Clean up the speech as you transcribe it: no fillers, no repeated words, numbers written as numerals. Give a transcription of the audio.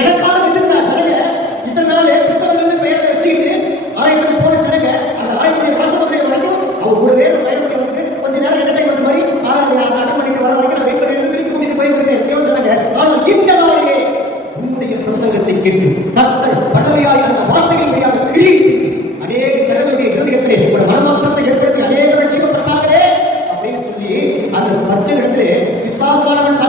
எனக்காக வச்சிருந்தா ஜனங்க இத்தனை நாள் கிறிஸ்தவர்கள் பெயரை வச்சுக்கிட்டு ஆலயத்துக்கு போன ஜனங்க அந்த ஆலயத்துடைய வாசமுறை வரைக்கும் அவர் கூடவே பயணப்படி வந்து கொஞ்ச நேரம் என்டர்டைன்மெண்ட் மாதிரி அட்டன் பண்ணிட்டு வர வரைக்கும் நான் வெயிட் பண்ணி திருப்பி கூட்டிட்டு போயிருக்கேன் எப்பயோ ஜனங்க. ஆனால் இந்த நாளிலே உங்களுடைய பிரசங்கத்தை கேட்டு கர்த்தர் பலவையாய் அந்த வார்த்தைகள் வழியாக கிரியை செய்து அநேக ஜனங்களுடைய இருதயத்திலே ஒரு மனமாற்றத்தை ஏற்படுத்தி அநேக ரட்சிக்கப்பட்டார்களே அப்படின்னு சொல்லி அந்த சர்ச்சைகளிடத்திலே விசுவாசானவன்